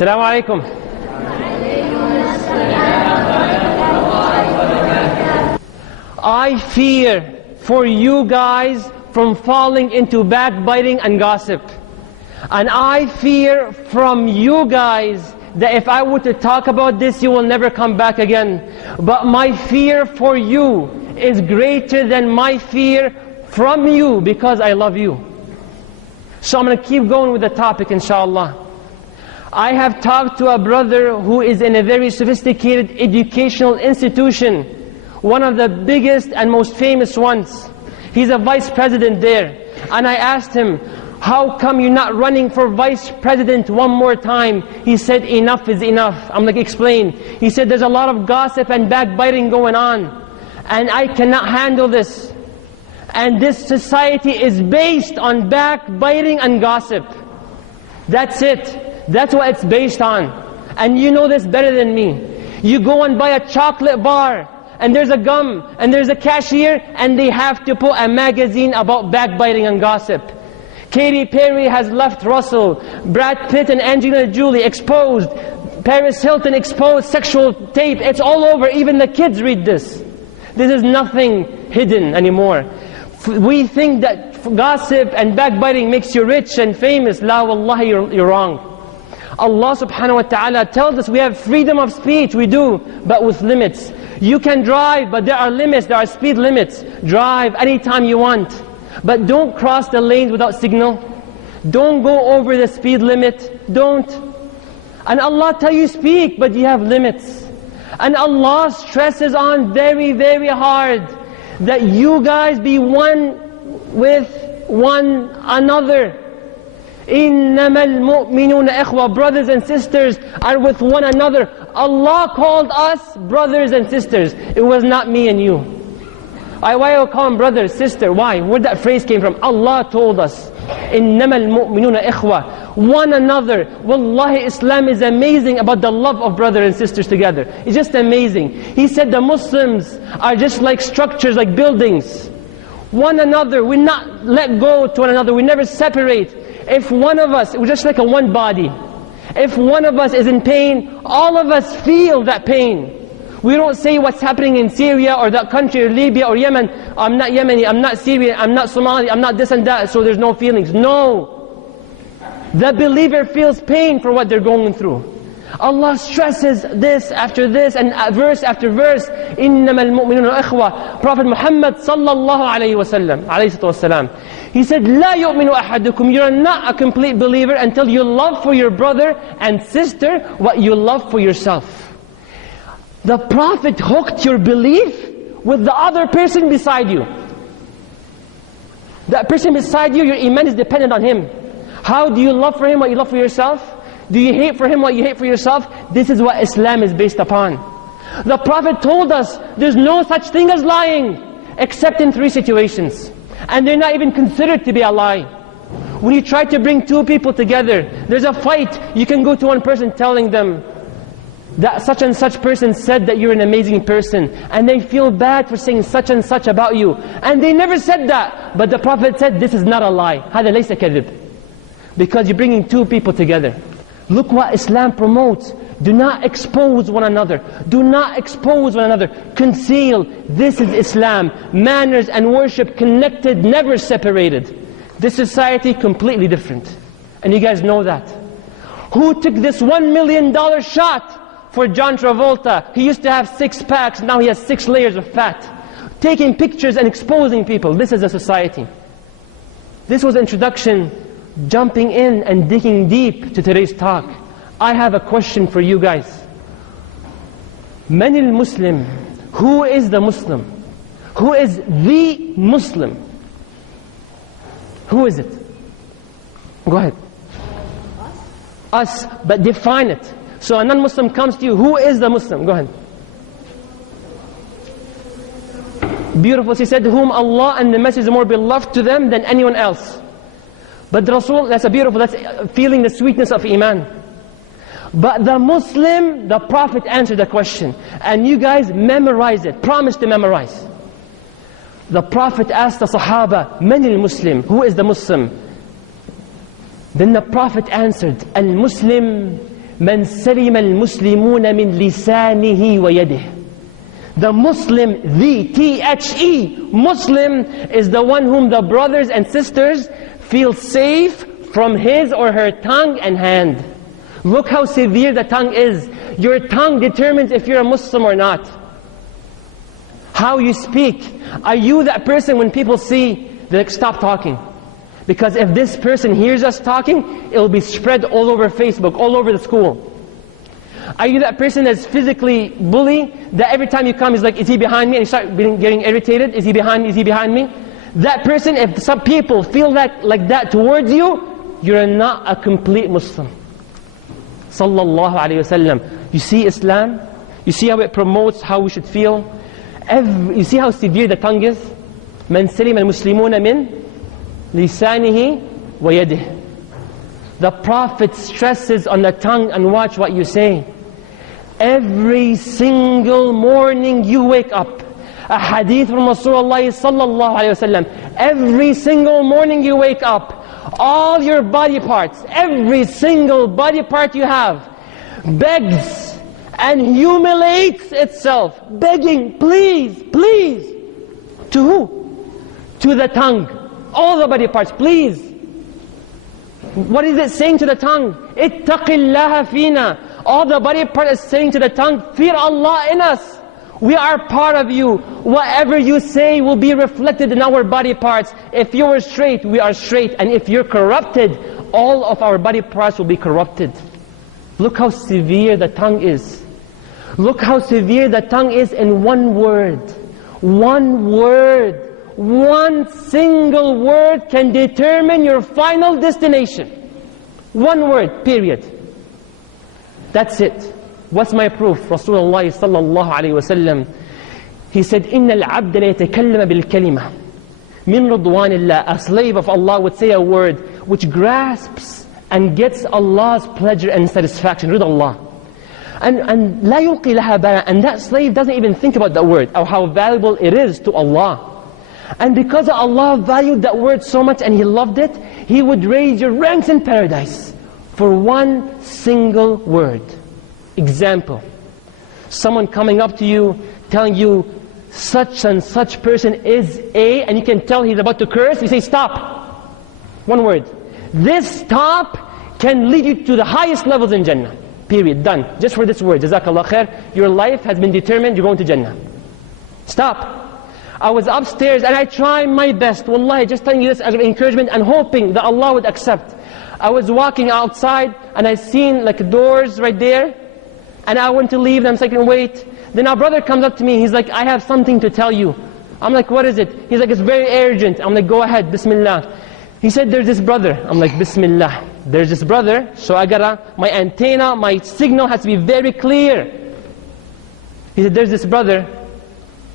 Assalamu alaikum. I fear for you guys from falling into backbiting and gossip. And I fear from you guys that if I were to talk about this, you will never come back again. But my fear for you is greater than my fear from you, because I love you. So I'm going to keep going with the topic, inshallah. I have talked to a brother who is in a very sophisticated educational institution, one of the biggest and most famous ones. He's a vice president there. And I asked him, how come you're not running for vice president one more time? He said, enough is enough. I'm like, explain. He said, there's a lot of gossip and backbiting going on, and I cannot handle this. And this society is based on backbiting and gossip. That's it. That's what it's based on. And you know this better than me. You go and buy a chocolate bar, and there's a gum, and there's a cashier, and they have to put a magazine about backbiting and gossip. Katy Perry has left Russell. Brad Pitt and Angelina Jolie exposed. Paris Hilton exposed sexual tape. It's all over. Even the kids read this. This is nothing hidden anymore. We think that gossip and backbiting makes you rich and famous. La wallahi, you're wrong. Allah subhanahu wa ta'ala tells us we have freedom of speech. We do, but with limits. You can drive, but there are limits. There are speed limits. Drive anytime you want. But don't cross the lanes without signal. Don't go over the speed limit. Don't. And Allah tell you speak, but you have limits. And Allah stresses on very, very hard that you guys be one with one another. إِنَّمَا الْمُؤْمِنُونَ إِخْوَةً. Brothers and sisters are with one another. Allah called us brothers and sisters. It was not me and you. Why do I call them brother, sister? Why? Where that phrase came from? Allah told us. إِنَّمَا الْمُؤْمِنُونَ إِخْوَةً. One another. Wallahi, Islam is amazing about the love of brothers and sisters together. It's just amazing. He said the Muslims are just like structures, like buildings. One another. We not let go to one another. We never separate. If one of us, we're just like a one body. If one of us is in pain, all of us feel that pain. We don't say what's happening in Syria or that country or Libya or Yemen. I'm not Yemeni, I'm not Syrian, I'm not Somali, I'm not this and that, so there's no feelings. No. The believer feels pain for what they're going through. Allah stresses this after this and verse after verse. إِنَّمَا الْمُؤْمِنُونَ إِخْوَةً. Prophet Muhammad sallallahu alayhi wa sallam, alayhi wasallam, he said, لَا يُؤْمِنُ أَحَدُكُمْ. You're not a complete believer until you love for your brother and sister what you love for yourself. The Prophet hooked your belief with the other person beside you. That person beside you, your iman is dependent on him. How do you love for him what you love for yourself? Do you hate for him what you hate for yourself? This is what Islam is based upon. The Prophet told us there's no such thing as lying except in 3 situations. And they're not even considered to be a lie. When you try to bring 2 people together, there's a fight, you can go to one person telling them that such and such person said that you're an amazing person, and they feel bad for saying such and such about you. And they never said that. But the Prophet said, this is not a lie. هذا ليس كذب. Because you're bringing 2 people together. Look what Islam promotes. Do not expose one another. Do not expose one another. Conceal. This is Islam. Manners and worship connected, never separated. This society completely different. And you guys know that. Who took this $1 million shot for John Travolta? He used to have 6 packs, now he has 6 layers of fat. Taking pictures and exposing people. This is a society. This was introduction, jumping in and digging deep to today's talk. I have a question for you guys. Man al-Muslim? Who is the Muslim? Who is the Muslim? Who is it? Go ahead. Us, but define it. So a non-Muslim comes to you, who is the Muslim? Go ahead. Beautiful. She said, whom Allah and the Message are more beloved to them than anyone else. But the Rasul, that's a beautiful, that's feeling the sweetness of Iman. But the Muslim, the Prophet answered the question. And you guys memorize it. Promise to memorize. The Prophet asked the Sahaba, Man al-Muslim? Who is the Muslim? Then the Prophet answered, Al-Muslim مَنْ سَلِمَ الْمُسْلِمُونَ مِنْ لِسَانِهِ وَيَدِهِ. The Muslim, the T-H-E, Muslim is the one whom the brothers and sisters feel safe from his or her tongue and hand. Look how severe the tongue is. Your tongue determines if you're a Muslim or not. How you speak. Are you that person when people see, they're like, stop talking? Because if this person hears us talking, it will be spread all over Facebook, all over the school. Are you that person that's physically bully, that every time you come, he's like, is he behind me? And you start getting irritated. Is he behind me? Is he behind me? That person, if some people feel like that towards you, you're not a complete Muslim. Sallallahu alayhi wasallam. You see Islam? You see how it promotes how we should feel? You see how severe the tongue is? مَنْ سَلِمَ الْمُسْلِمُونَ مِنْ لِسَانِهِ وَيَدِهِ. The Prophet stresses on the tongue, and watch what you say. Every single morning you wake up. A hadith from Rasulullah sallallahu alayhi wasallam. Every single morning you wake up, all your body parts, every single body part you have, begs and humiliates itself, begging, please, please. To who? To the tongue. All the body parts, please. What is it saying to the tongue? Ittaqillaha fina. All the body part is saying to the tongue, fear Allah in us. We are part of you. Whatever you say will be reflected in our body parts. If you are straight, we are straight. And if you're corrupted, all of our body parts will be corrupted. Look how severe the tongue is. Look how severe the tongue is in one word. One word. One single word can determine your final destination. One word, period. That's it. What's my proof? Rasulullah sallallahu alayhi wa sallam, he said, إِنَّ الْعَبْدَ لَيَتَكَلَّمَ بِالْكَلِمَةِ مِنْ رَضْوَانِ اللَّهِ. A slave of Allah would say a word which grasps and gets Allah's pleasure and satisfaction, rid Allah. And لَا يُلْقِي لَهَا بَالًا. And that slave doesn't even think about that word, or how valuable it is to Allah. And because Allah valued that word so much and He loved it, He would raise your ranks in paradise for one single word. Example, someone coming up to you, telling you, such and such person is A, and you can tell he's about to curse, you say, stop. One word. This stop can lead you to the highest levels in Jannah. Period. Done. Just for this word. Jazakallah khair. Your life has been determined, you're going to Jannah. Stop. I was upstairs and I tried my best. Wallahi, just telling you this as an encouragement and hoping that Allah would accept. I was walking outside and I seen like doors right there. And I went to leave and I'm saying, wait. Then our brother comes up to me. He's like, I have something to tell you. I'm like, what is it? He's like, it's very urgent. I'm like, go ahead, Bismillah. He said, there's this brother. I'm like, Bismillah. There's this brother. So I gotta, my antenna, my signal has to be very clear. He said, there's this brother.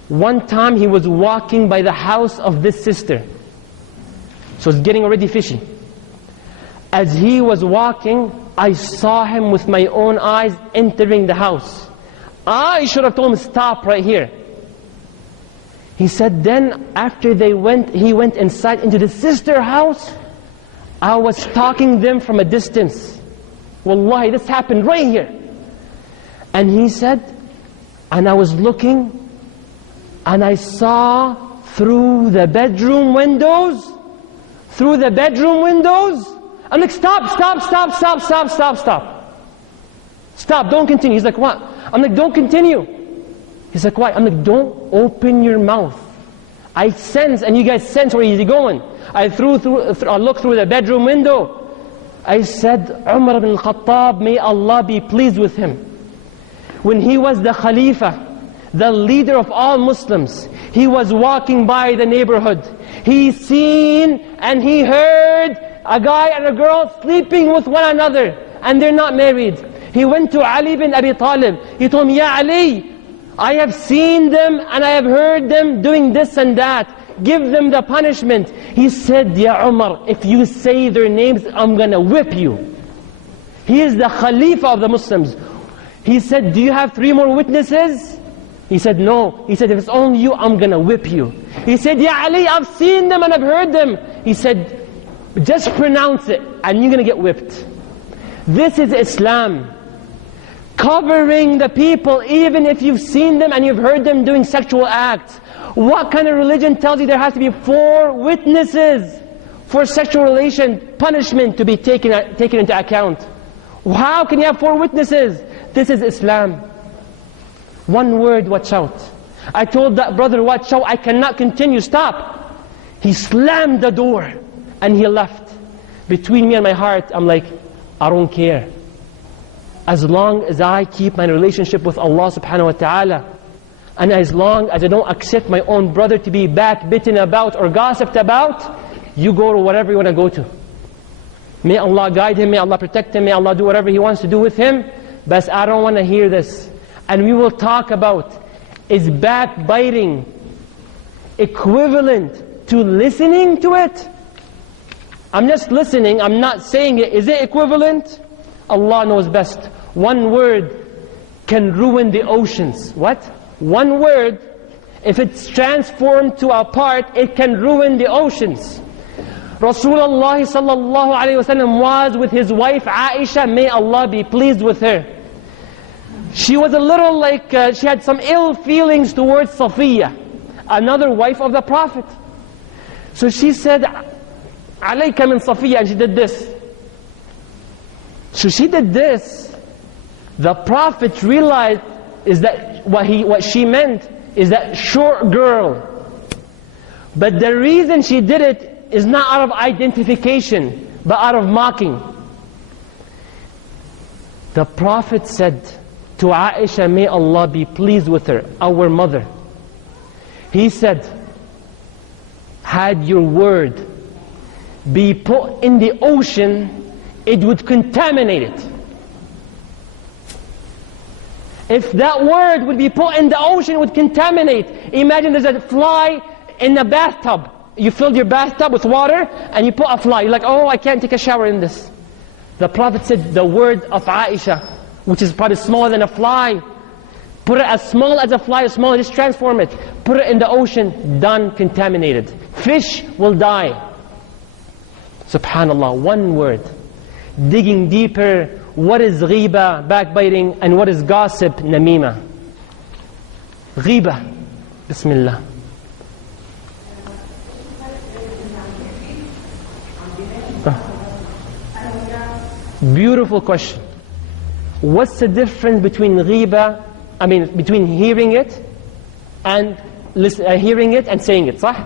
One time he was walking by the house of this sister. So it's getting already fishy. As he was walking, I saw him with my own eyes entering the house. I should have told him, stop right here. He said, then after he went inside into the sister house, I was stalking them from a distance. Wallahi, this happened right here. And he said, and I was looking, and I saw through the bedroom windows, I'm like, stop. Stop, don't continue. He's like, what? I'm like, don't continue. He's like, why? I'm like, don't open your mouth. I sense, and you guys sense where he's going. I looked through the bedroom window. I said, Umar ibn al-Khattab, may Allah be pleased with him. When he was the Khalifa, the leader of all Muslims, he was walking by the neighborhood. He seen and he heard a guy and a girl sleeping with one another, and they're not married. He went to Ali bin Abi Talib. He told him, Ya Ali, I have seen them and I have heard them doing this and that. Give them the punishment. He said, Ya Umar, if you say their names, I'm gonna whip you. He is the Khalifa of the Muslims. He said, do you have 3 more witnesses? He said, no. He said, if it's only you, I'm gonna whip you. He said, Ya Ali, I've seen them and I've heard them. He said, just pronounce it and you're gonna get whipped. This is Islam. covering the people even if you've seen them and you've heard them doing sexual acts. What kind of religion tells you there has to be 4 witnesses for sexual relation punishment to be taken into account? How can you have 4 witnesses? This is Islam. One word, watch out. I told that brother, watch out, I cannot continue, stop. He slammed the door and he left. Between me and my heart, I'm like, I don't care. As long as I keep my relationship with Allah subhanahu wa ta'ala, and as long as I don't accept my own brother to be backbitten about or gossiped about, you go to whatever you want to go to. May Allah guide him, may Allah protect him, may Allah do whatever He wants to do with him. But I don't want to hear this. And we will talk about, is backbiting equivalent to listening to it? I'm just listening, I'm not saying it. Is it equivalent? Allah knows best. One word can ruin the oceans. What? One word, if it's transformed to a part, it can ruin the oceans. Rasulullah sallallahu alayhi wasallam was with his wife Aisha, may Allah be pleased with her. She was a little like, she had some ill feelings towards Safiya, another wife of the Prophet. So she said, alayka min Safiya, and she did this. So she did this. The Prophet realized is that what she meant is that short girl. But the reason she did it is not out of identification, but out of mocking. The Prophet said to Aisha, may Allah be pleased with her, our mother. He said, had your word be put in the ocean, it would contaminate it. If that word would be put in the ocean, it would contaminate. Imagine there's a fly in a bathtub. You filled your bathtub with water and you put a fly. You're like, oh, I can't take a shower in this. The Prophet said the word of Aisha, which is probably smaller than a fly, put it as small as a fly, small, just transform it. Put it in the ocean, done, contaminated. Fish will die. Subhanallah, one word. Digging deeper, what is ghiba, backbiting, and what is gossip, namima? Ghiba, Bismillah. Beautiful question. What's the difference between ghiba, between hearing it and hearing it and saying it, صح?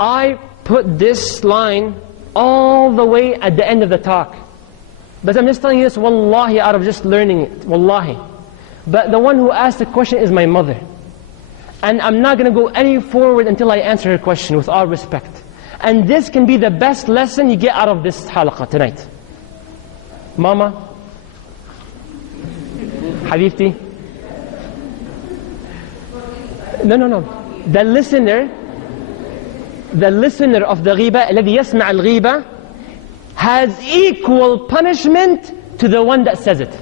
I put this line all the way at the end of the talk. But I'm just telling you this, wallahi, out of just learning it, wallahi. But the one who asked the question is my mother. And I'm not going to go any forward until I answer her question, with all respect. And this can be the best lesson you get out of this halaqa tonight. Mama, Habibti. No. The listener of the ghiba, الذي يسمع الغيبة, has equal punishment to the one that says it.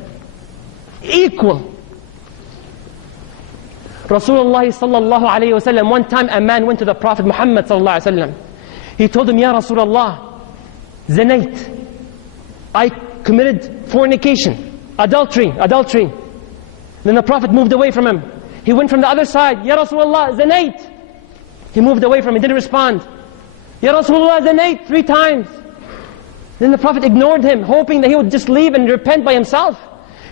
Equal. Rasulullah sallallahu alayhi wa sallam, one time a man went to the Prophet Muhammad sallallahu alayhi wa sallam. He told him, Ya Rasulullah, zanayt, I committed fornication, adultery. Then the Prophet moved away from him. He went from the other side, Ya Rasulullah, zanayt. He moved away from him, didn't respond. Ya Rasulullah, zanayt, 3 times. Then the Prophet ignored him, hoping that he would just leave and repent by himself.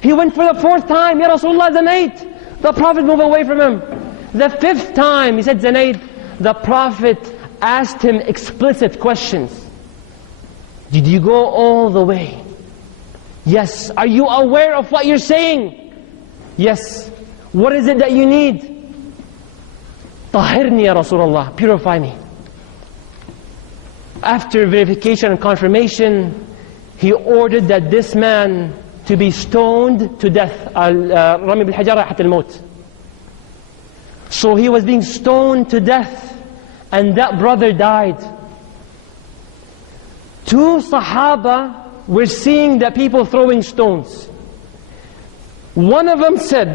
He went for the 4th time, Ya Rasulullah, zanayt. The Prophet moved away from him. The 5th time, he said zanayt. The Prophet asked him explicit questions. Did you go all the way? Yes. Are you aware of what you're saying? Yes. What is it that you need? Tahirni ya Rasulullah, purify me. After verification and confirmation, he ordered that this man to be stoned to death. Rami bil hajara hatta al-maut. So he was being stoned to death, and that brother died. 2 Sahaba were seeing the people throwing stones. One of them said,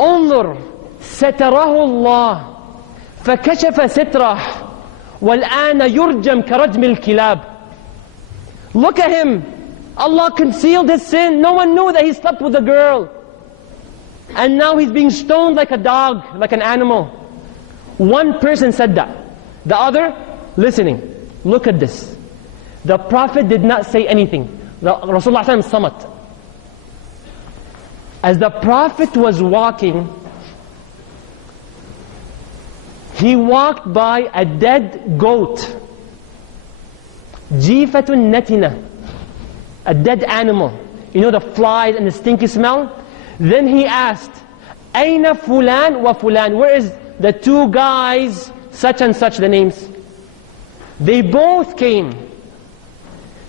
انظر ستره الله فكشف ستره والآن يرجم كرجم الكلاب. Look at him. Allah concealed his sin. No one knew that he slept with a girl. And now he's being stoned like a dog, like an animal. One person said that. The other, listening. Look at this. The Prophet did not say anything. Rasulullah samat. As the Prophet was walking, he walked by a dead goat. Jifatun natina. A dead animal. You know the flies and the stinky smell? Then he asked, Aina fulan wa fulan? Where is the two guys, such and such, the names? They both came.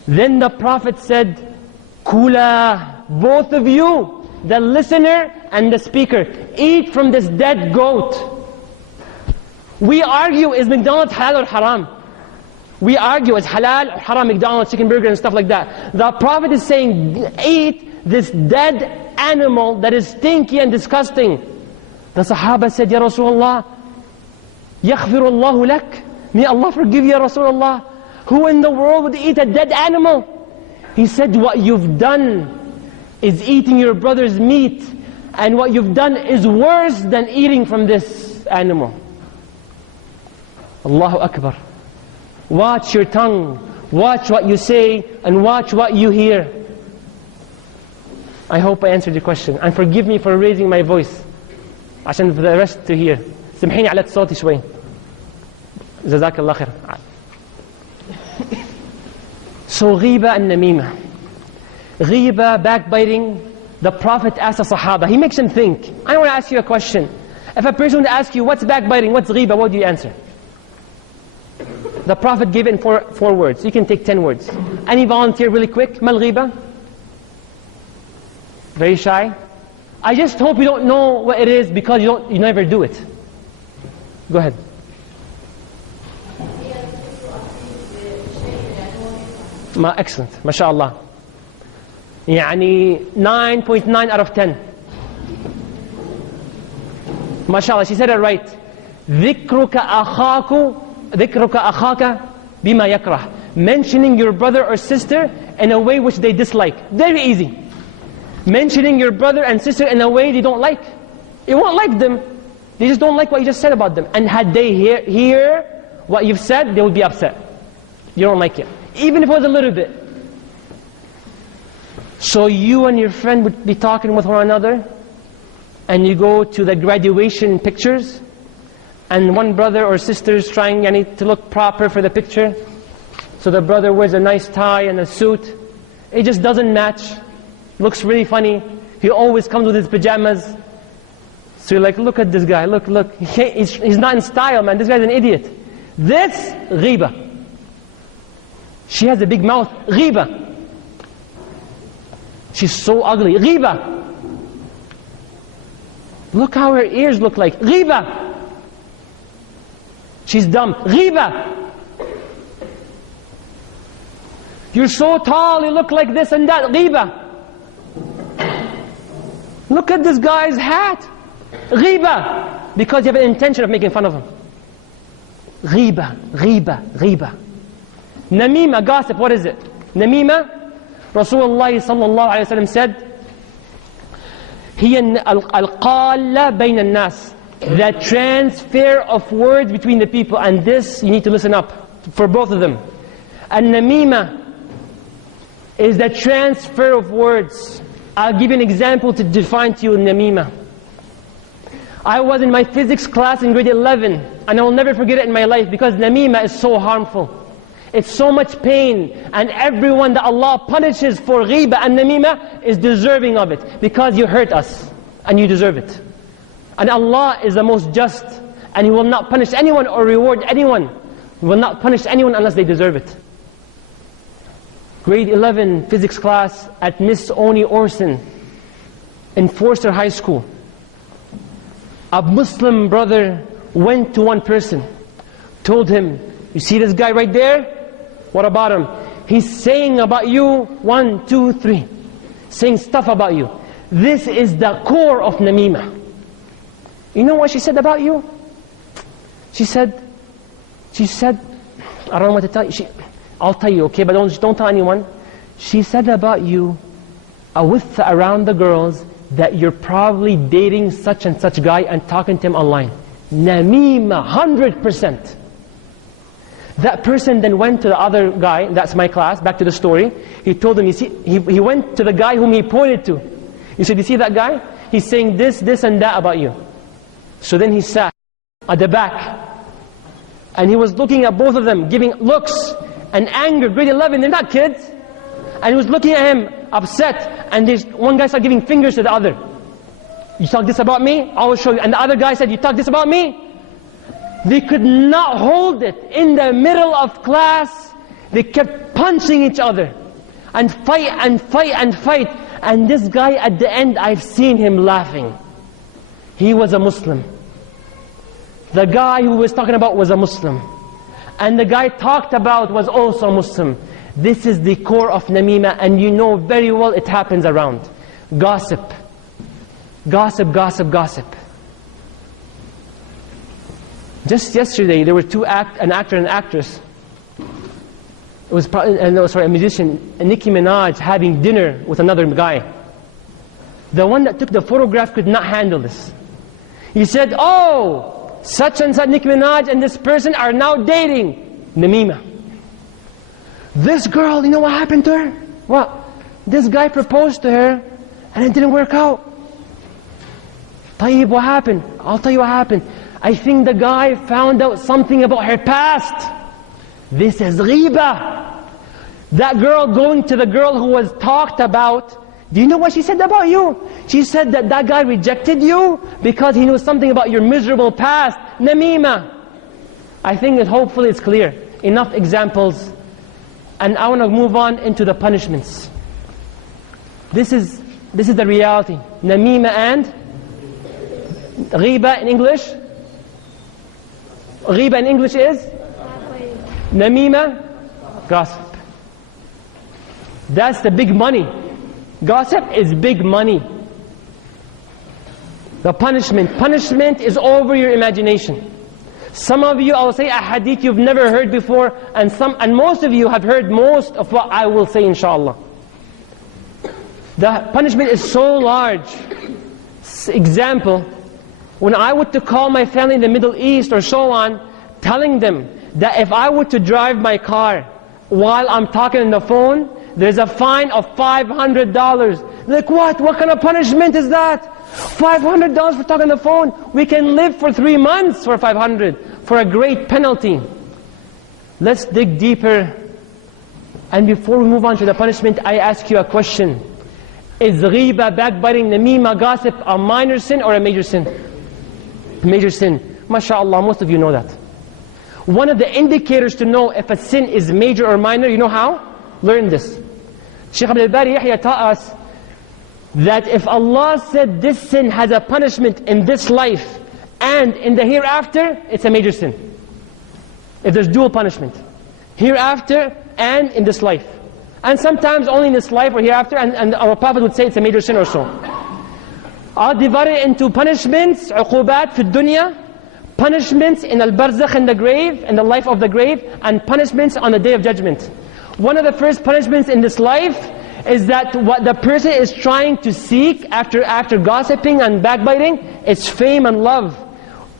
Then the Prophet said, Kula, both of you, the listener and the speaker, eat from this dead goat. We argue, is McDonald's halal or haram? We argue, is halal or haram, McDonald's, chicken burger and stuff like that. The Prophet is saying, eat this dead animal that is stinky and disgusting. The Sahaba said, Ya Rasulullah, Yaghfirullahu lak. May Allah forgive you, Ya Rasulullah. Who in the world would eat a dead animal? He said, what you've done is eating your brother's meat. And what you've done is worse than eating from this animal. Allahu Akbar. Watch your tongue. Watch what you say and watch what you hear. I hope I answered your question. And forgive me for raising my voice. عشان for the rest to hear. سمحيني على صوتي شوي. جزاك الله خير. So ghiba and namima. Ghiba, backbiting. The Prophet asked the Sahaba. He makes them think. I want to ask you a question. If a person would ask you, what's backbiting, what's ghiba, what do you answer? The Prophet gave it in four words. You can take 10 words. Any volunteer really quick? Mal ghiba? Very shy? I just hope you don't know what it is because you never do it. Go ahead. Excellent. MashaAllah. يعني 9.9 out of 10. MashaAllah. She said it right. ذكرك أخاك بما يكره. Mentioning your brother or sister in a way which they dislike. Very easy. Mentioning your brother and sister in a way they don't like. You won't like them. They just don't like what you just said about them. And had they hear what you've said, they would be upset. You don't like it. Even if it was a little bit. So you and your friend would be talking with one another, and you go to the graduation pictures, and one brother or sister is trying to look proper for the picture. So the brother wears a nice tie and a suit. It just doesn't match. Looks really funny. He always comes with his pajamas. So you're like, look at this guy, look. He's not in style, man. This guy's an idiot. This, ghiba. She has a big mouth, ghiba. She's so ugly, ghiba. Look how her ears look like, ghiba. She's dumb, ghiba. You're so tall, you look like this and that, ghiba. Look at this guy's hat, ghiba. Because you have an intention of making fun of him. Ghiba, ghiba, ghiba. Namima, gossip, what is it? Namima, Rasulullah sallallahu alayhi wa sallam said, هي القالة بين الناس. The transfer of words between the people. And this, you need to listen up for both of them. And namima is the transfer of words. I'll give you an example to define to you namima. I was in my physics class in grade 11, and I will never forget it in my life because namima is so harmful. It's so much pain, and everyone that Allah punishes for ghiba and namima is deserving of it because you hurt us, and you deserve it. And Allah is the most just, and He will not punish anyone or reward anyone. He will not punish anyone unless they deserve it. Grade 11 physics class at Miss Oni Orson in Forster High School. A Muslim brother went to one person, told him, you see this guy right there? What about him? He's saying about you 1, 2, 3. Saying stuff about you. This is the core of namima. You know what she said about you? She said, I don't know what to tell you. I'll tell you, okay, but don't tell anyone. she said about you, around the girls, that you're probably dating such and such guy and talking to him online. Namima, 100%. That person then went to the other guy, that's my class, back to the story. He told him, you see, he went to the guy whom he pointed to. He said, you see that guy? He's saying this, this and that about you. So then he sat at the back. And he was looking at both of them, giving looks and anger, grade 11, they're not kids. And he was looking at him, upset. And one guy started giving fingers to the other. You talk this about me? I will show you. And the other guy said, you talk this about me? They could not hold it. In the middle of class, they kept punching each other. And fight and fight and fight. And this guy at the end, I've seen him laughing. He was a Muslim. The guy who was talking about was a Muslim. And the guy talked about was also Muslim. This is the core of namima, and you know very well it happens around. Gossip. Gossip, gossip, gossip. Just yesterday, there were an actor and an actress. It was a musician, Nicki Minaj, having dinner with another guy. The one that took the photograph could not handle this. He said, oh, such and such Nicki Minaj and this person are now dating. Namima. This girl, you know what happened to her? What? This guy proposed to her and it didn't work out. Tayyib, what happened? I'll tell you what happened. I think the guy found out something about her past. This is ghiba. That girl going to the girl who was talked about. Do you know what she said about you? She said that that guy rejected you because he knew something about your miserable past. Namima. I think that hopefully it's clear. Enough examples. And I want to move on into the punishments. This is the reality. Namima and ghiba in English. Ghiba in English is namima, gossip. That's the big money. Gossip is big money. The punishment is over your imagination. Some of you, I will say a hadith you've never heard before, and most of you have heard most of what I will say, inshallah. The punishment is so large. Example, when I were to call my family in the Middle East or so on, telling them that if I were to drive my car while I'm talking on the phone, there's a fine of $500. Like, what? What kind of punishment is that? $500 for talking on the phone? We can live for 3 months for $500, for a great penalty. Let's dig deeper. And before we move on to the punishment, I ask you a question. Is ghiba, backbiting, namima, gossip a minor sin or a major sin? Major sin. MashaAllah, most of you know that. One of the indicators to know if a sin is major or minor, you know how? Learn this. Shaykh Abdul Bari Yahya taught us that if Allah said this sin has a punishment in this life and in the hereafter, it's a major sin. If there's dual punishment. Hereafter and in this life. And sometimes only in this life or hereafter, and our Prophet would say it's a major sin or so. I'll divide it into punishments, uqubat fi dunya, punishments in al-barzakh, in the grave, in the life of the grave, and punishments on the Day of Judgment. One of the first punishments in this life is that what the person is trying to seek after gossiping and backbiting, is fame and love.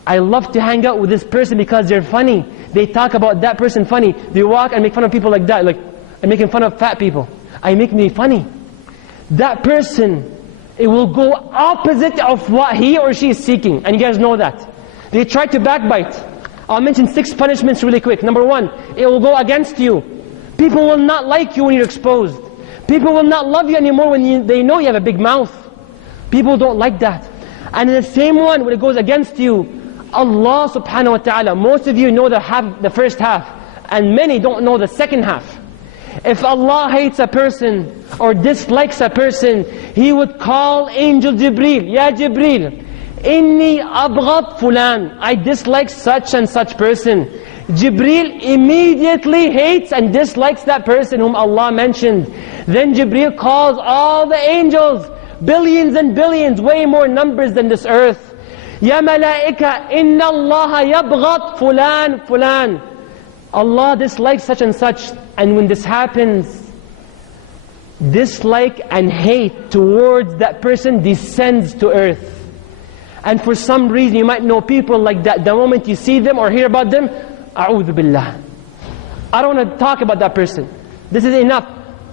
I love to hang out with this person because they're funny. They talk about that person funny. They walk and make fun of people like that. Like, I'm making fun of fat people. I make me funny. That person, it will go opposite of what he or she is seeking. And you guys know that. They try to backbite. I'll mention 6 punishments really quick. Number 1, it will go against you. People will not like you when you're exposed. People will not love you anymore when they know you have a big mouth. People don't like that. And in the same one, when it goes against you, Allah subhanahu wa ta'ala, most of you know the first half, and many don't know the second half. If Allah hates a person or dislikes a person, He would call Angel Jibreel, Ya Jibreel, Inni abghad fulan, I dislike such and such person. Jibreel immediately hates and dislikes that person whom Allah mentioned. Then Jibreel calls all the angels, billions and billions, way more numbers than this earth. Ya malaika, inna Allah yabghad fulan fulan. Allah dislikes such and such. And when this happens, dislike and hate towards that person descends to earth. And for some reason, you might know people like that. The moment you see them or hear about them, A'udhu Billah, I don't want to talk about that person. This is enough.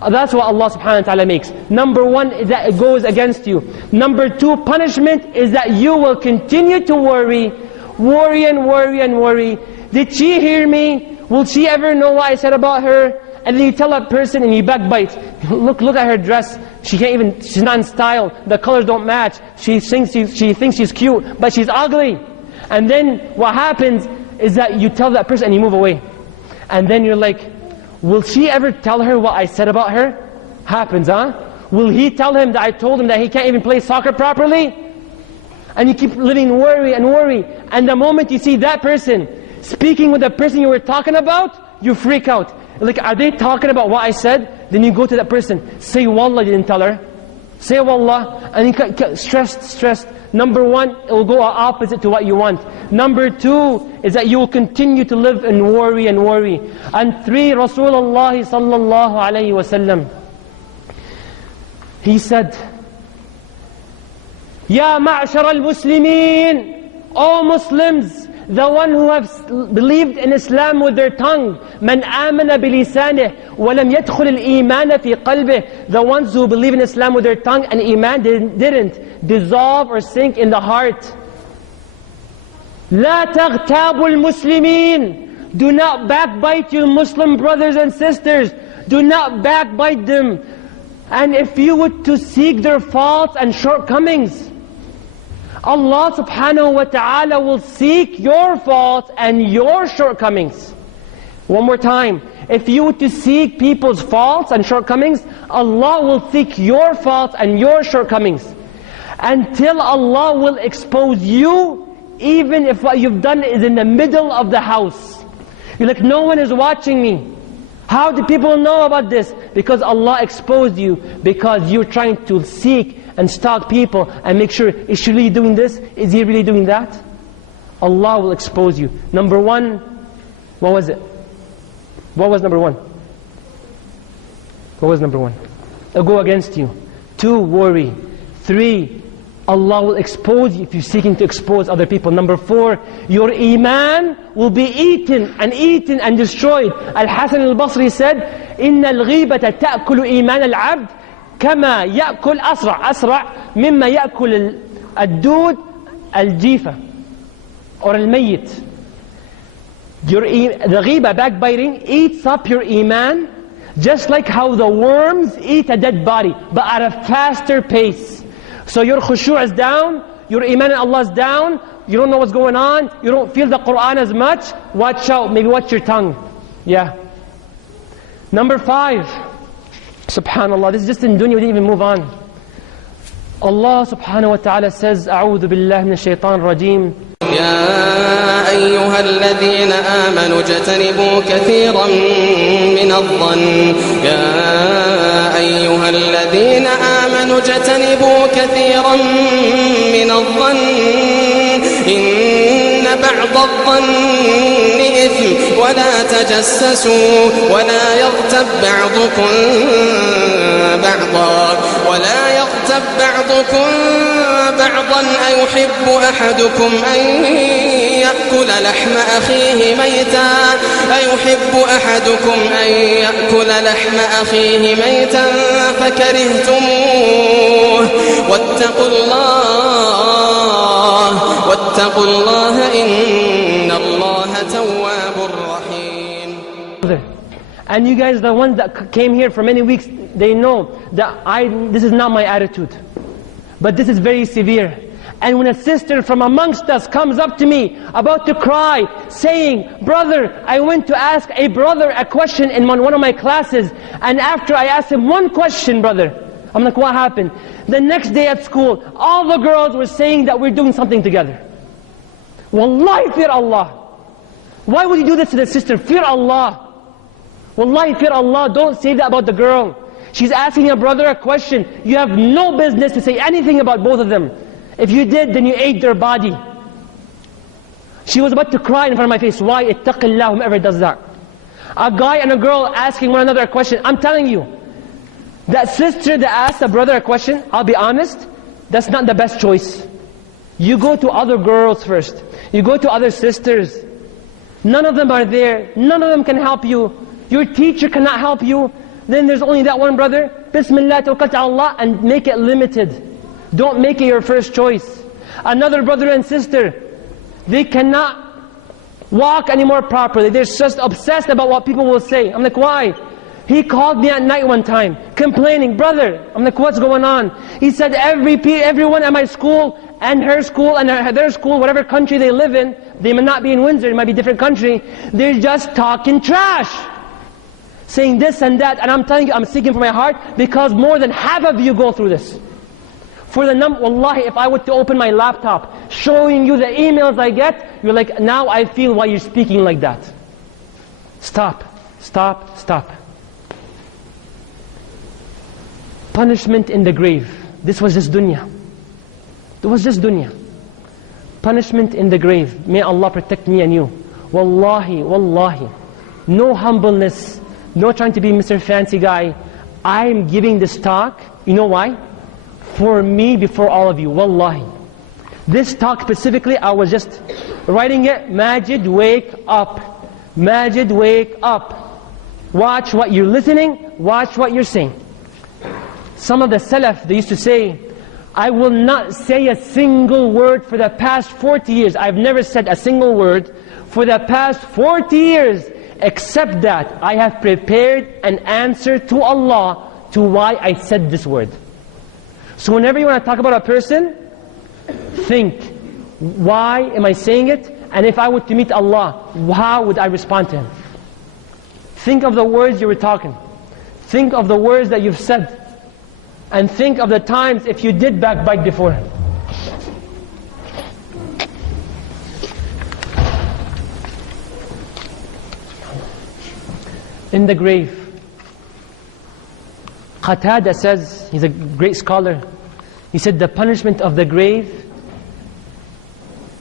That's what Allah subhanahu wa ta'ala makes. Number one is that it goes against you. Number two, punishment is that you will continue to worry. Worry and worry and worry. Did she hear me? Will she ever know what I said about her? And then you tell that person and you backbite. Look at her dress. She's not in style. The colors don't match. She thinks she's cute, but she's ugly. And then what happens is that you tell that person and you move away. And then you're like, will she ever tell her what I said about her? Happens, huh? Will he tell him that I told him that he can't even play soccer properly? And you keep living in worry and worry. And the moment you see that person speaking with the person you were talking about, you freak out. Like, are they talking about what I said? Then you go to that person, say Wallah, you didn't tell her. Say Wallah, and you get stressed. Number one, it will go opposite to what you want. Number two is that you will continue to live in worry and worry. And three, Rasulullah sallallahu alayhi wa sallam, he said, Ya ma'ashar al-Muslimin, O Muslims, the one who have believed in Islam with their tongue, من آمن بلسانه ولم يدخل الإيمان في قلبه, the ones who believe in Islam with their tongue and Iman didn't dissolve or sink in the heart. لا تغتابوا المسلمين, do not backbite your Muslim brothers and sisters. Do not backbite them. And if you were to seek their faults and shortcomings, Allah subhanahu wa ta'ala will seek your faults and your shortcomings. One more time. If you were to seek people's faults and shortcomings, Allah will seek your faults and your shortcomings. Until Allah will expose you, even if what you've done is in the middle of the house. You're like, no one is watching me. How do people know about this? Because Allah exposed you. Because you're trying to seek and stalk people and make sure, is she really doing this? Is he really doing that? Allah will expose you. Number one, what was it? What was number one? What was number one? It'll go against you. Two, worry. Three, Allah will expose you if you're seeking to expose other people. Number four, your Iman will be eaten and destroyed. Al-Hasan al-Basri said, إِنَّ الْغِيبَةَ تَأْكُلُ إِيمَانَ الْعَبْدِ كما يأكل أسرع مما يأكل الدود الجيفة or الميت. The ghiba, backbiting, eats up your Iman just like how the worms eat a dead body, but at a faster pace. So your khushu' is down, your Iman in Allah is down, you don't know what's going on, you don't feel the Qur'an as much. Watch out, maybe watch your tongue. Yeah. Number five, subhanallah, this is just in dunya, we didn't even move on. Allah subhanahu wa ta'ala says, أعوذ بالله من الشيطان الرجيم. يا أيها الذين آمنوا اجتنبوا كثيرا من الظن يا أيها الذين آمنوا اجتنبوا كثيرا من الظن إن بعض الظن إثم ولا تجسسوا ولا يغتب بعضكم بعضا أيحب أحدكم أن يأكل لحم أخيه ميتا فكرهتموه واتقوا الله إن الله تواب رحيم. And you guys, the ones that came here for many weeks, they know that this is not my attitude. But this is very severe. And when a sister from amongst us comes up to me, about to cry, saying, brother, I went to ask a brother a question in one of my classes, and after I asked him one question, brother, I'm like, what happened? The next day at school, all the girls were saying that we're doing something together. Wallahi, fear Allah. Why would you do this to the sister? Fear Allah. Wallahi, fear Allah. Don't say that about the girl. She's asking her brother a question. You have no business to say anything about both of them. If you did, then you ate their body. She was about to cry in front of my face. Why? Ittaqillah, whomever does that. A guy and a girl asking one another a question. I'm telling you, That sister that asked a brother a question, I'll be honest, that's not the best choice. You go to other girls first. You go to other sisters. None of them are there. None of them can help you. Your teacher cannot help you. Then there's only that one brother. Bismillah, tawakkaltu Allah, and make it limited. Don't make it your first choice. Another brother and sister, they cannot walk anymore properly. They're just obsessed about what people will say. I'm like, why? He called me at night one time, complaining, brother. I'm like, what's going on? He said, everyone at my school, and her school, and their school, whatever country they live in, they may not be in Windsor, it might be a different country, they're just talking trash. Saying this and that, and I'm telling you, I'm speaking from my heart, because more than half of you go through this. For the wallahi, if I were to open my laptop, showing you the emails I get, you're like, now I feel why you're speaking like that. Stop, stop, stop. Punishment in the grave. This was just dunya. It was just dunya. Punishment in the grave. May Allah protect me and you. Wallahi, wallahi. No humbleness, no trying to be Mr. Fancy Guy. I'm giving this talk, you know why? For me before all of you, wallahi. This talk specifically, I was just writing it, Majid, wake up. Majid, wake up. Watch what you're listening, watch what you're saying. Some of the Salaf, they used to say, I will not say a single word for the past 40 years. I've never said a single word for the past 40 years, except that I have prepared an answer to Allah to why I said this word. So whenever you want to talk about a person, think, why am I saying it? And if I were to meet Allah, how would I respond to Him? Think of the words you were talking. Think of the words that you've said. And think of the times if you did backbite before. In the grave. Qatada says, he's a great scholar, he said the punishment of the grave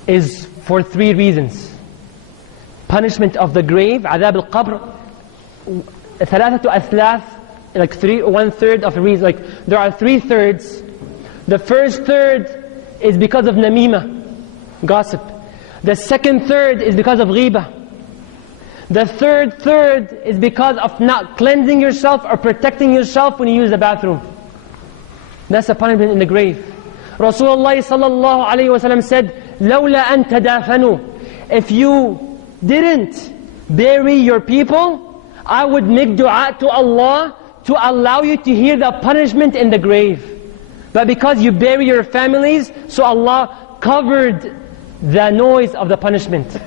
is for 3 reasons. Punishment of the grave, عذاب القبر, ثلاثة أثلاث, like 1/3 of the reason. Like there are 3/3. The first third is because of namima, gossip. The second third is because of ghiba. The third is because of not cleansing yourself or protecting yourself when you use the bathroom. That's a punishment in the grave. Rasulullah sallallahu alayhi wa sallam said, لَوْلَا أَن تَدَافَنُوا. If you didn't bury your people, I would make dua to Allah to allow you to hear the punishment in the grave. But because you bury your families, so Allah covered the noise of the punishment.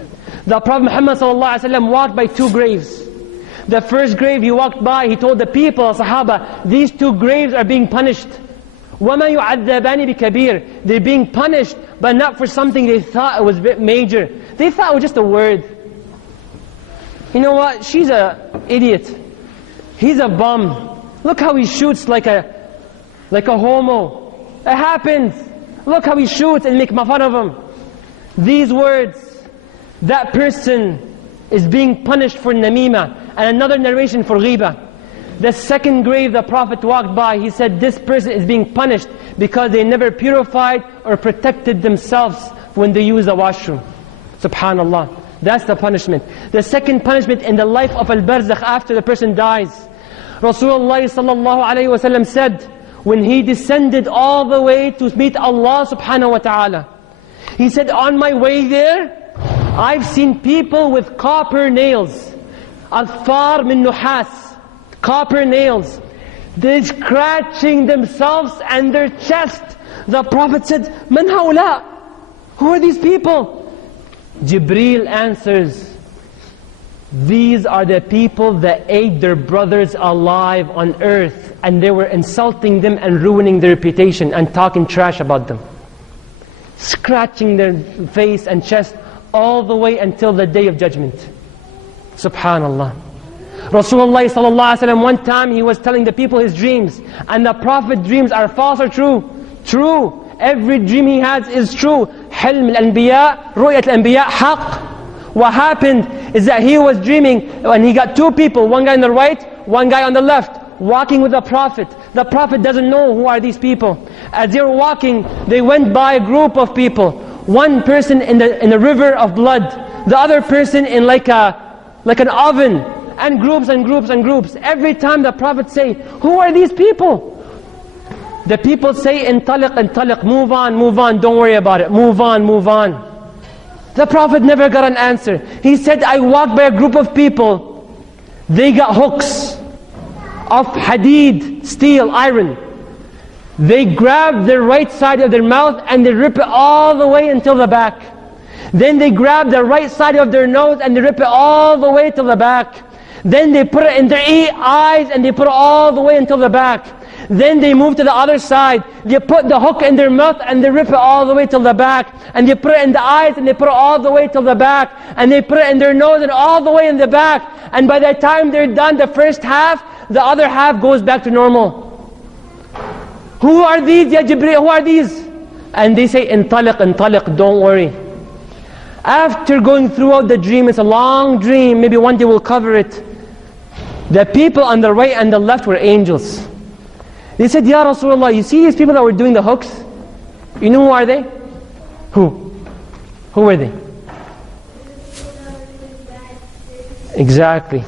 The Prophet Muhammad ﷺ walked by 2 graves. The first grave he walked by, he told the people, Sahaba, these 2 graves are being punished. وَمَا يُعَذَّبَانِ بِكَبِيرٍ. They're being punished, but not for something they thought it was major. They thought it was just a word. You know what? She's an idiot. He's a bum. Look how he shoots like a homo. It happens. Look how he shoots and make fun of him. These words, that person is being punished for namima. And another narration for ghiba. The second grave the Prophet walked by, he said this person is being punished because they never purified or protected themselves when they use the washroom. Subhanallah. That's the punishment. The second punishment in the life of al-barzakh after the person dies. Rasulullah sallallahu alayhi wa sallam said, when he descended all the way to meet Allah subhanahu wa ta'ala, he said, on my way there, I've seen people with copper nails. Adfar min nuhas. Copper nails. They're scratching themselves and their chest. The Prophet said, Man haula? Who are these people? Jibreel answers, these are the people that ate their brothers alive on earth, and they were insulting them and ruining their reputation and talking trash about them. Scratching their face and chest all the way until the day of judgment. Subhanallah. Rasulullah sallallahu alaihi wasallam, one time he was telling the people his dreams, and the Prophet's dreams are false or true? True. Every dream he has is true. Hilm al-anbiya, ru'yat al-anbiya, haqq. What happened is that he was dreaming and he got 2 people, one guy on the right, one guy on the left. walking with the Prophet. The Prophet doesn't know who are these people. As they were walking, they went by a group of people. One person in a river of blood, the other person in like an oven, and groups and groups and groups. Every time the Prophet say, who are these people? The people say, intaliq, move on, don't worry about it, move on. The Prophet never got an answer. He said, I walked by a group of people. They got hooks of hadid, steel, iron. They grab the right side of their mouth and they rip it all the way until the back. Then they grab the right side of their nose and they rip it all the way till the back. Then they put it in their eyes and they put it all the way until the back. Then they move to the other side. They put the hook in their mouth and they rip it all the way till the back. And they put it in the eyes and they put it all the way till the back. And they put it in their nose and all the way in the back. And by the time they're done the first half, the other half goes back to normal. Who are these, Ya Jibreel? Who are these? And they say, intaliq, don't worry. After going throughout the dream, it's a long dream, maybe one day we'll cover it. The people on the right and the left were angels. They said, Ya Rasulullah, you see these people that were doing the hooks? You know who are they? Who were they? Exactly.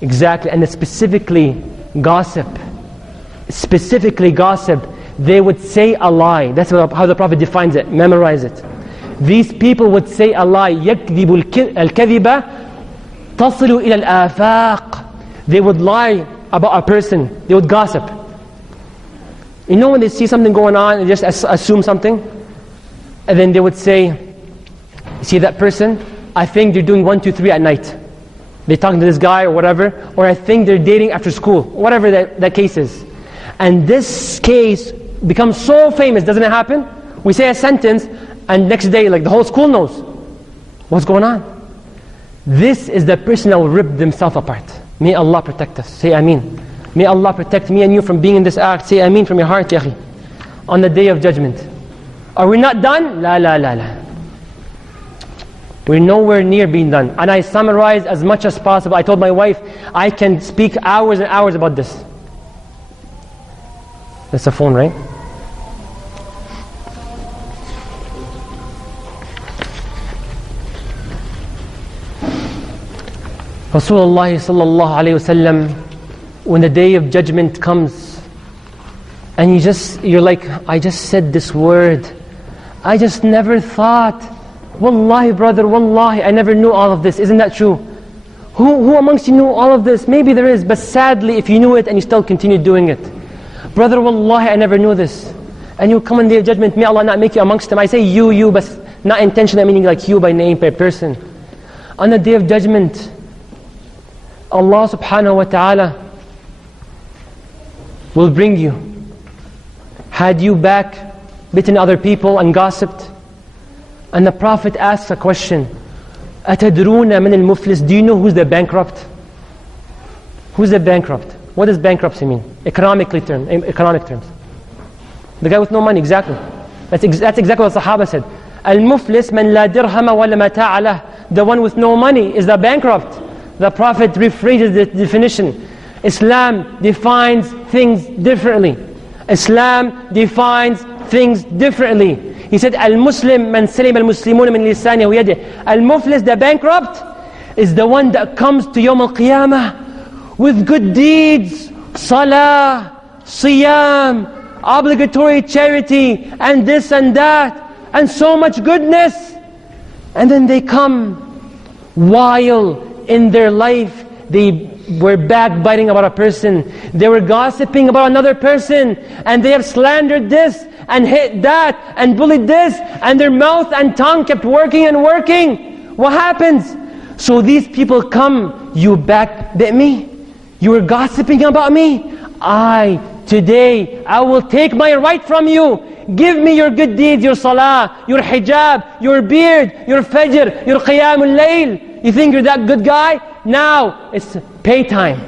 And it's specifically gossip. They would say a lie. That's how the Prophet defines it. Memorize it. These people would say a lie. يَكْذِبُ الْكَذِبَ تَصِلُ إِلَى الْآفَاقِ. They would lie about a person. They would gossip. You know when they see something going on and just assume something? And then they would say, see that person? I think they're doing 1, 2, 3 at night. They're talking to this guy or whatever. Or I think they're dating after school. Whatever that case is. And this case becomes so famous. Doesn't it happen? We say a sentence and next day like the whole school knows what's going on. This is the person that will rip themselves apart. May Allah protect us. Say Ameen. May Allah protect me and you from being in this act. Say Ameen from your heart, ya akhi. On the day of judgment. Are we not done? La. We're nowhere near being done. And I summarize as much as possible. I told my wife, I can speak hours and hours about this. That's the phone, right? Rasulullah sallallahu alayhi wasallam, when the day of judgment comes, and you're like, I just said this word. I just never thought. Wallahi brother, wallahi, I never knew all of this. Isn't that true? Who amongst you knew all of this? Maybe there is, but sadly if you knew it and you still continue doing it. Brother, wallahi, I never knew this. And you come on the day of judgment, may Allah not make you amongst them. I say you, but not intentionally, meaning like you by name, per person. On the day of judgment, Allah subhanahu wa ta'ala will bring you. Had you bitten other people and gossiped? And the Prophet asks a question. أَتَدْرُونَ مِنَ الْمُفْلِسِ. Do you know who's the bankrupt? Who's the bankrupt? What does bankruptcy mean? Economic terms. The guy with no money, exactly. That's exactly what the Sahaba said. Al-Muflis man la dirhama wa la mata'a lah. The one with no money is the bankrupt. The Prophet rephrases the definition. Islam defines things differently. He said, Al-Muslim man salim al-Muslimun min lisanihi wa yadihi. Al-Muflis, the bankrupt, is the one that comes to Yawm al-Qiyamah with good deeds, salah, siyam, obligatory charity, and this and that, and so much goodness. And then they come while in their life they were backbiting about a person, they were gossiping about another person, and they have slandered this and hit that and bullied this, and their mouth and tongue kept working and working. What happens? So these people come, you backbit me, you were gossiping about me. Today I will take my right from you. Give me your good deeds, your salah, your hijab, your beard, your fajr, your qiyamul layl. You think you're that good guy? Now it's pay time.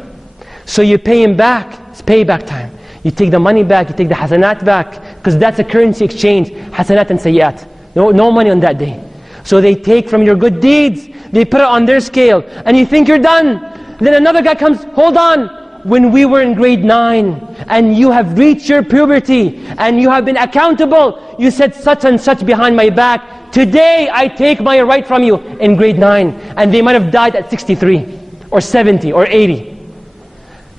So you pay him back. It's payback time. You take the money back, you take the hasanat back, because that's a currency exchange. Hasanat and sayyat. No money on that day. So they take from your good deeds, they put it on their scale, and you think you're done. Then another guy comes, hold on. when we were in grade 9 and you have reached your puberty and you have been accountable, you said such and such behind my back. Today I take my right from you in grade 9. And they might have died at 63 or 70 or 80.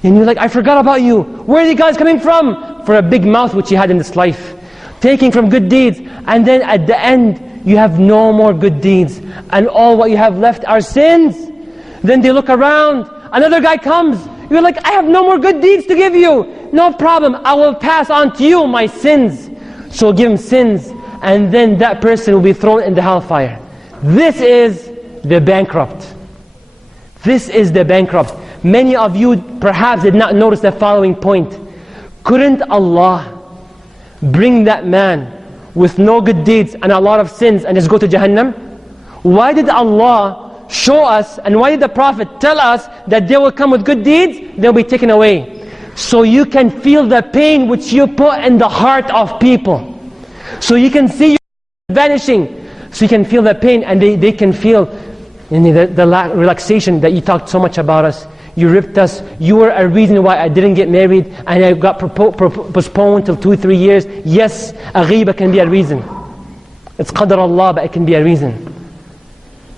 And you're like, I forgot about you. Where are you guys coming from? For a big mouth which you had in this life. Taking from good deeds. And then at the end, you have no more good deeds. And all what you have left are sins. Then they look around. Another guy comes. You're like, I have no more good deeds to give you. No problem. I will pass on to you my sins. So give him sins. And then that person will be thrown in the hellfire. This is the bankrupt. This is the bankrupt. Many of you perhaps did not notice the following point. Couldn't Allah bring that man with no good deeds and a lot of sins and just go to Jahannam? Why did Allah show us, and why did the Prophet tell us that they will come with good deeds, they'll be taken away? So you can feel the pain which you put in the heart of people. So you can see you vanishing. So you can feel the pain, and they can feel the relaxation that you talked so much about us. You ripped us. You were a reason why I didn't get married and I got postponed till 2-3 years. Yes, a ghiba can be a reason. It's qadar Allah, but it can be a reason.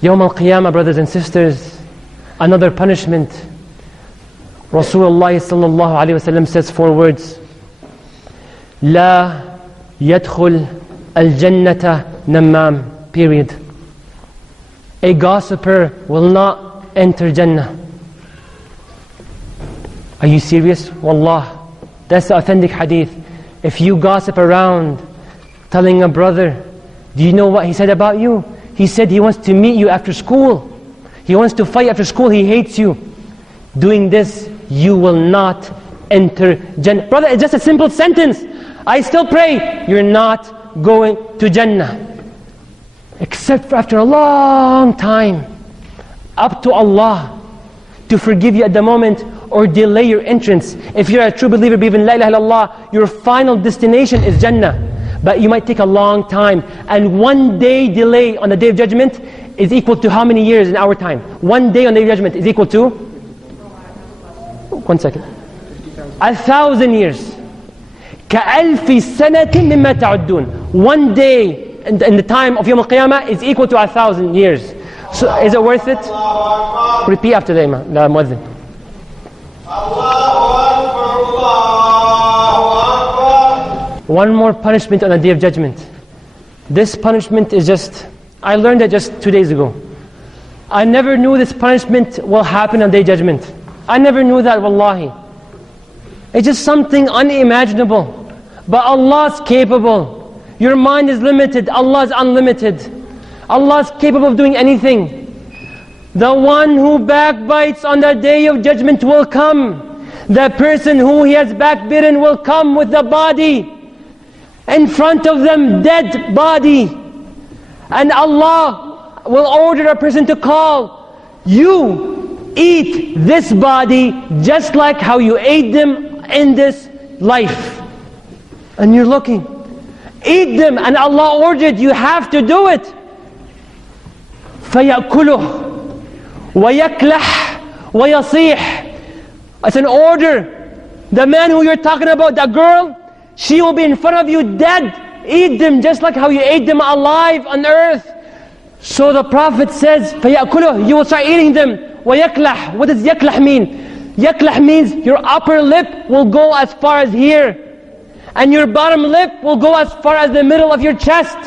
Yawm al-Qiyamah, brothers and sisters, another punishment. Rasulullah sallallahu alayhi wa sallam says 4 words. La yadkhul al-jannata nammam. Period. A gossiper will not enter Jannah. Are you serious? Wallah, that's the authentic hadith. If you gossip around, telling a brother, do you know what he said about you? He said he wants to meet you after school. He wants to fight after school. He hates you. Doing this, you will not enter Jannah. Brother, it's just a simple sentence. I still pray. You're not going to Jannah. Except for after a long time. Up to Allah to forgive you at the moment or delay your entrance. If you're a true believer, believe in La ilaha illallah, your final destination is Jannah. But you might take a long time. And 1 day delay on the Day of Judgment is equal to how many years in our time? 1 day on the Day of Judgment is equal to? 1 second. 1,000 years. كَأَلْفِ سَنَةٍ مِمَّا تَعُدُّونَ. 1 day in the time of Yawm al-Qiyamah is equal to 1,000 years. So is it worth it? Repeat after the Imam, the Muazzin. One more punishment on the Day of Judgment. This punishment is just, I learned it just 2 days ago. I never knew this punishment will happen on the Day of Judgment. I never knew that, wallahi. It's just something unimaginable. But Allah is capable. Your mind is limited, Allah is unlimited. Allah is capable of doing anything. The one who backbites on the Day of Judgment will come. The person who he has backbitten will come with the body. In front of them, dead body. And Allah will order a person to call, you eat this body just like how you ate them in this life. And you're looking. Eat them, and Allah ordered, you have to do it. فَيَأْكُلُهُ وَيَكْلَحْ وَيَصِيحْ. It's an order. The man who you're talking about, that girl, she will be in front of you dead. Eat them just like how you ate them alive on earth. So the Prophet says, فَيَأْكُلُهُ, you will start eating them. وَيَكْلَحْ. What does yaklah mean? Yaklah means your upper lip will go as far as here. And your bottom lip will go as far as the middle of your chest.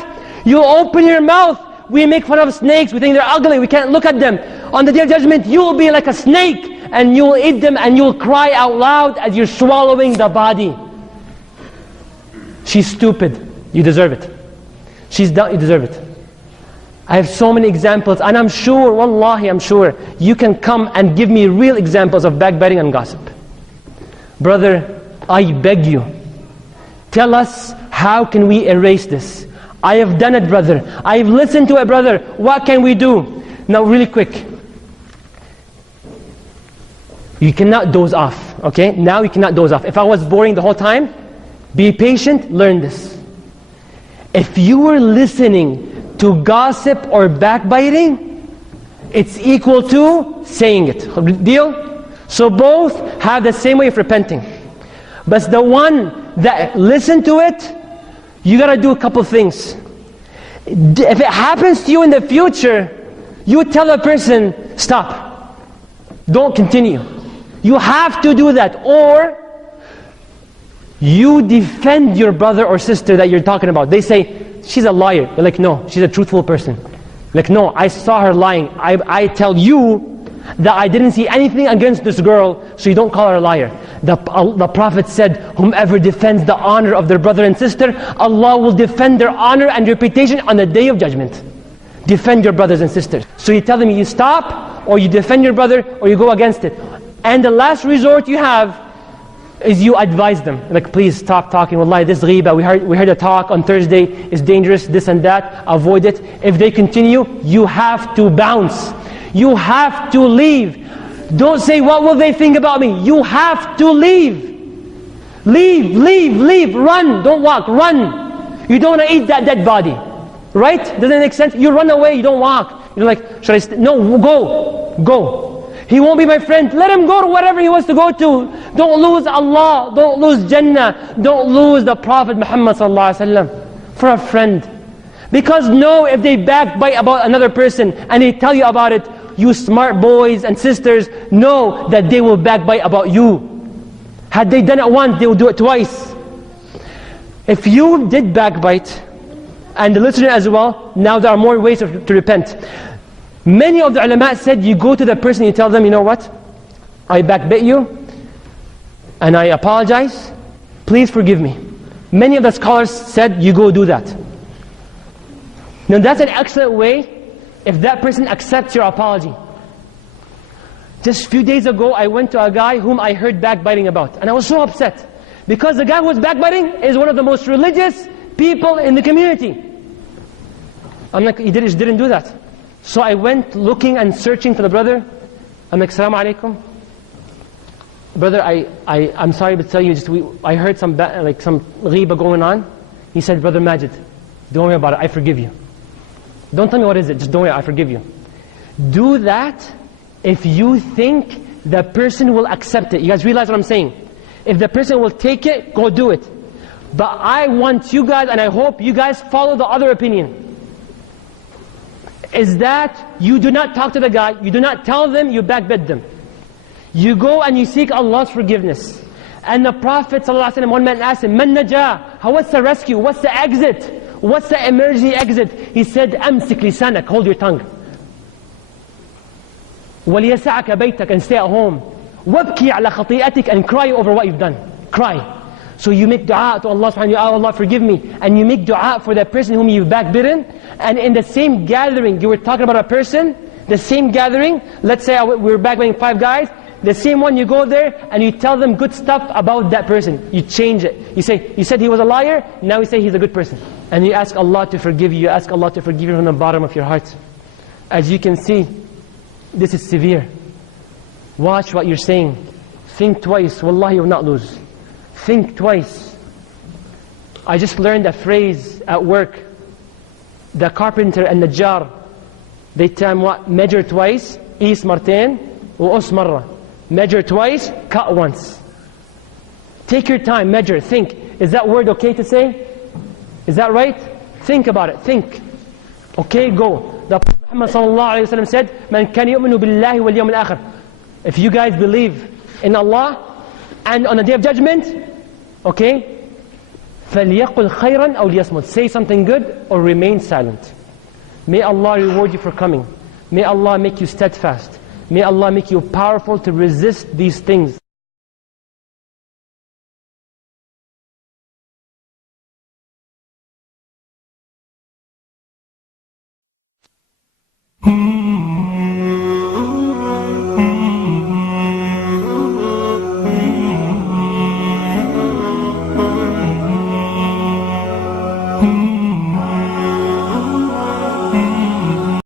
You open your mouth. We make fun of snakes. We think they're ugly. We can't look at them. On the Day of Judgment, you will be like a snake. And you will eat them and you will cry out loud as you're swallowing the body. She's stupid. You deserve it. She's dumb. You deserve it. I have so many examples. And I'm sure, wallahi, I'm sure, you can come and give me real examples of backbiting and gossip. Brother, I beg you. Tell us, how can we erase this? I have done it, brother. I have listened to it, brother. What can we do? Now, really quick. You cannot doze off, okay? Now you cannot doze off. If I was boring the whole time, be patient, learn this. If you were listening to gossip or backbiting, it's equal to saying it. Deal? So both have the same way of repenting. But the one that listen to it, you gotta do a couple things. If it happens to you in the future, you tell the person, stop. Don't continue. You have to do that. Or you defend your brother or sister that you're talking about. They say, she's a liar. You're like, no, she's a truthful person. Like, no, I saw her lying. I tell you that I didn't see anything against this girl, so you don't call her a liar. The Prophet said, whomever defends the honor of their brother and sister, Allah will defend their honor and reputation on the Day of Judgment. Defend your brothers and sisters. So you tell them you stop, or you defend your brother, or you go against it. And the last resort you have is you advise them. Like, please stop talking. Wallahi, this ghiba, we heard a talk on Thursday, is dangerous, this and that, avoid it. If they continue, you have to bounce. You have to leave. Don't say, what will they think about me? You have to leave. Leave, run. Don't walk, run. You don't want to eat that dead body. Right? Doesn't it make sense? You run away, you don't walk. You're like, should I stay? No, go. He won't be my friend. Let him go to whatever he wants to go to. Don't lose Allah. Don't lose Jannah. Don't lose the Prophet Muhammad ﷺ for a friend. Because no, if they backbite about another person and they tell you about it, you smart boys and sisters know that they will backbite about you. Had they done it once, they will do it twice. If you did backbite, and the listener as well, now there are more ways to repent. Many of the ulama said, you go to the person, you tell them, you know what? I backbit you, and I apologize. Please forgive me. Many of the scholars said, you go do that. Now that's an excellent way if that person accepts your apology. Just a few days ago, I went to a guy whom I heard backbiting about, and I was so upset. Because the guy who was backbiting is one of the most religious people in the community. I'm like, he didn't do that. So I went looking and searching for the brother. I'm like, Assalamu alaikum. Brother, I'm sorry to tell you, I heard some ghiba going on. He said, Brother Majid, don't worry about it, I forgive you. Don't tell me what is it, just don't worry, I forgive you. Do that if you think the person will accept it. You guys realize what I'm saying? If the person will take it, go do it. But I want you guys, and I hope you guys follow the other opinion, is that you do not talk to the guy, you do not tell them you backbid them. You go and you seek Allah's forgiveness. And the Prophet ﷺ, one man asked him, Man najah? What's the rescue? What's the exit? What's the emergency exit? He said, Amsik lisanak, hold your tongue. وَلِيَسَعَكَ بَيْتَكَ, and stay at home. وَابْكِي عَلَى خَطِيئَتِكَ, and cry over what you've done. Cry. So you make dua to Allah subhanahu wa ta'ala, Allah forgive me. And you make dua for that person whom you've backbidden. And in the same gathering, you were talking about a person, the same gathering, let's say we were backbiting 5 guys, the same one, you go there and you tell them good stuff about that person. You change it. You say, you said he was a liar, now you say he's a good person. And you ask Allah to forgive you. You ask Allah to forgive you from the bottom of your heart. As you can see, this is severe. Watch what you're saying. Think twice. Wallahi, you will not lose. Think twice. I just learned a phrase at work. The carpenter and the jar, they tell him what? Measure twice, qis martain, وقص مرة. Measure twice, cut once. Take your time, measure, think. Is that word okay to say? Is that right? Think about it, think. Okay, go. The Prophet Muhammad sallallahu alayhi wa sallam said, Man kan yu'minu billahi wal yawm al-akhir. If you guys believe in Allah and on the Day of Judgment, okay, فَلْيَقُلْ خَيْرًا أَوْ لِيَصْمُتْ. Say something good or remain silent. May Allah reward you for coming. May Allah make you steadfast. May Allah make you powerful to resist these things.